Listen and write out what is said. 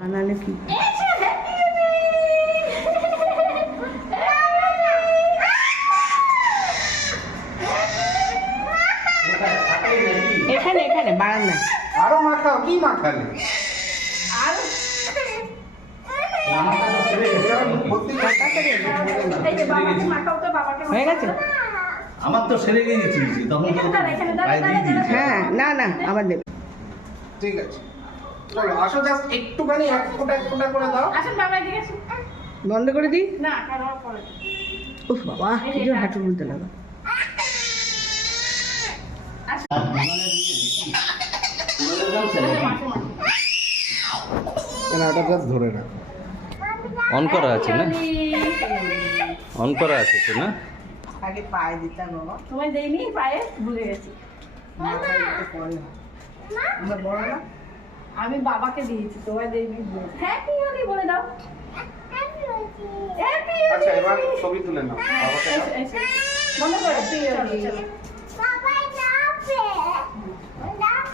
বানালে কি এখানে এখানে বারান্দায় আরো মাখাও, কি মাখালে? হয়ে গেছে। আমার তো সেরে গিয়েছি তখন হ্যাঁ না না আবার দেবে। ঠিক আছে, চলো আসো, জাস্ট একটুখানি এক ফোঁটা করে দাও। বন্ধ করে দিই। উফ বাবা কি জোর হাঁটুর মধ্যে লাগা। ওটা জাস্ট ধরে রাখো। অন করা আছে না? অন করা আছে তো না? আগে পায়ে দিতাম বাবা। তোমায় দেইনি পায়ে, ভুলে গেছি। মাথায় দিতে পরে হয়। আমার বড় না আমি বাবাকে দিয়েছি, তোমায় দেইনি। হ্যাপি হোলি বলে দাও। হ্যাপি হোলি। আচ্ছা, এবার ছবি তুলে নাও। বাবাকে দাও। বন্ধ করো, চলো চলো।